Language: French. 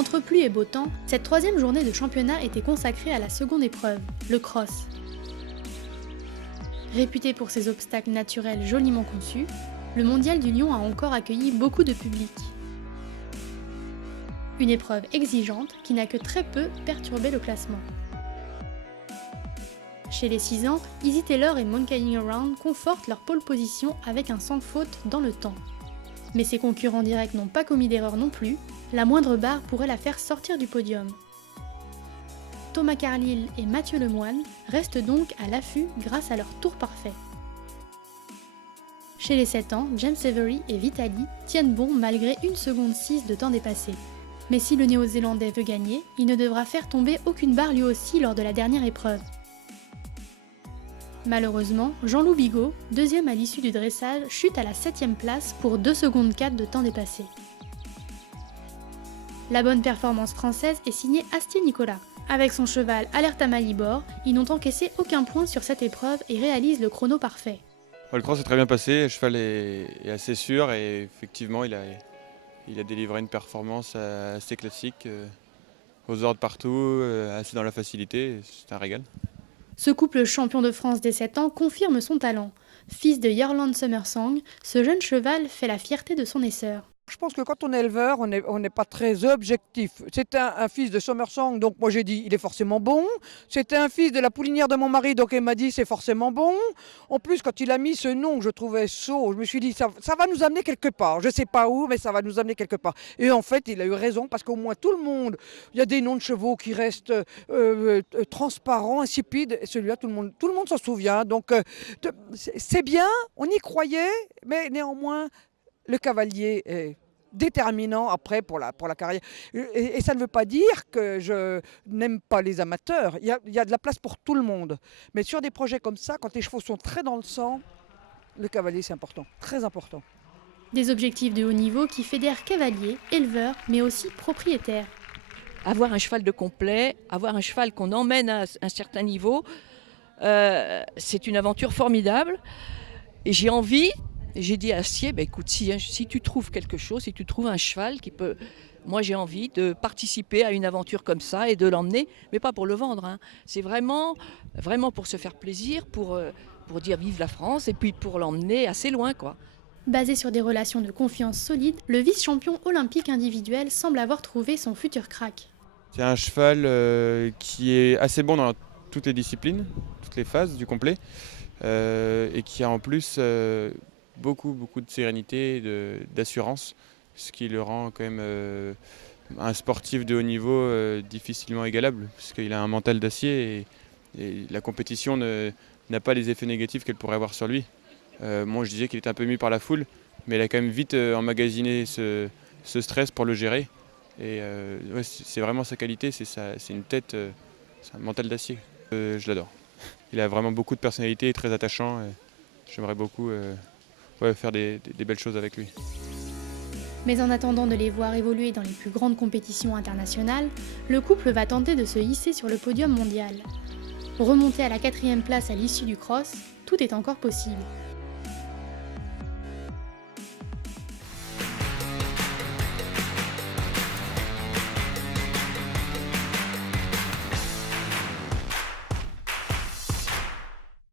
Entre pluie et beau temps, cette troisième journée de championnat était consacrée à la seconde épreuve, le cross. Réputé pour ses obstacles naturels joliment conçus, le Mondial du Lion a encore accueilli beaucoup de public. Une épreuve exigeante qui n'a que très peu perturbé le classement. Chez les 6 ans, Easy Taylor et Monkeying Around confortent leur pole position avec un sans faute dans le temps. Mais ses concurrents directs n'ont pas commis d'erreur non plus, la moindre barre pourrait la faire sortir du podium. Thomas Carlyle et Mathieu Lemoine restent donc à l'affût grâce à leur tour parfait. Chez les 7 ans, James Avery et Vitaly tiennent bon malgré 1 seconde 6 de temps dépassé. Mais si le Néo-Zélandais veut gagner, il ne devra faire tomber aucune barre lui aussi lors de la dernière épreuve. Malheureusement, Jean-Loup Bigot, deuxième à l'issue du dressage, chute à la 7ème place pour 2 secondes 4 de temps dépassé. La bonne performance française est signée Astier Nicolas. Avec son cheval Alerta Malibor, ils n'ont encaissé aucun point sur cette épreuve et réalisent le chrono parfait. Le cross est très bien passé, le cheval est assez sûr et effectivement il a délivré une performance assez classique, aux ordres partout, assez dans la facilité, c'est un régal. Ce couple champion de France dès 7 ans confirme son talent. Fils de Yearland Summersong, ce jeune cheval fait la fierté de son essor. Je pense que quand on est éleveur, on n'est pas très objectif. C'était un fils de Summersong, donc moi j'ai dit il est forcément bon. C'était un fils de la poulinière de mon mari, donc elle m'a dit c'est forcément bon. En plus, quand il a mis ce nom que je trouvais sot, je me suis dit ça va nous amener quelque part. Je ne sais pas où, mais ça va nous amener quelque part. Et en fait, il a eu raison, parce qu'au moins tout le monde, il y a des noms de chevaux qui restent transparents, insipides. Et celui-là, tout le monde s'en souvient. Donc c'est bien, on y croyait, mais néanmoins, le cavalier est déterminant après pour la carrière. Et ça ne veut pas dire que je n'aime pas les amateurs. Il y a de la place pour tout le monde. Mais sur des projets comme ça, quand les chevaux sont très dans le sang, le cavalier c'est important, très important. Des objectifs de haut niveau qui fédèrent cavaliers, éleveurs, mais aussi propriétaires. Avoir un cheval de complet, avoir un cheval qu'on emmène à un certain niveau, c'est une aventure formidable. Et j'ai envie... J'ai dit à Astier, écoute, si tu trouves quelque chose, si tu trouves un cheval qui peut... Moi, j'ai envie de participer à une aventure comme ça et de l'emmener, mais pas pour le vendre. Hein. C'est vraiment pour se faire plaisir, pour dire vive la France et puis pour l'emmener assez loin, quoi. Basé sur des relations de confiance solides, le vice-champion olympique individuel semble avoir trouvé son futur crack. C'est un cheval qui est assez bon dans toutes les disciplines, toutes les phases du complet, et qui a en plus... beaucoup de sérénité, d'assurance, ce qui le rend quand même un sportif de haut niveau difficilement égalable, parce qu'il a un mental d'acier et la compétition n'a pas les effets négatifs qu'elle pourrait avoir sur lui. Moi je disais qu'il était un peu mis par la foule, mais il a quand même vite emmagasiné ce stress pour le gérer. Et ouais, c'est vraiment sa qualité, c'est une tête, c'est un mental d'acier. Je l'adore. Il a vraiment beaucoup de personnalité et très attachant. J'aimerais beaucoup... faire des belles choses avec lui. Mais en attendant de les voir évoluer dans les plus grandes compétitions internationales, le couple va tenter de se hisser sur le podium mondial. Remonter à la 4e place à l'issue du cross, tout est encore possible.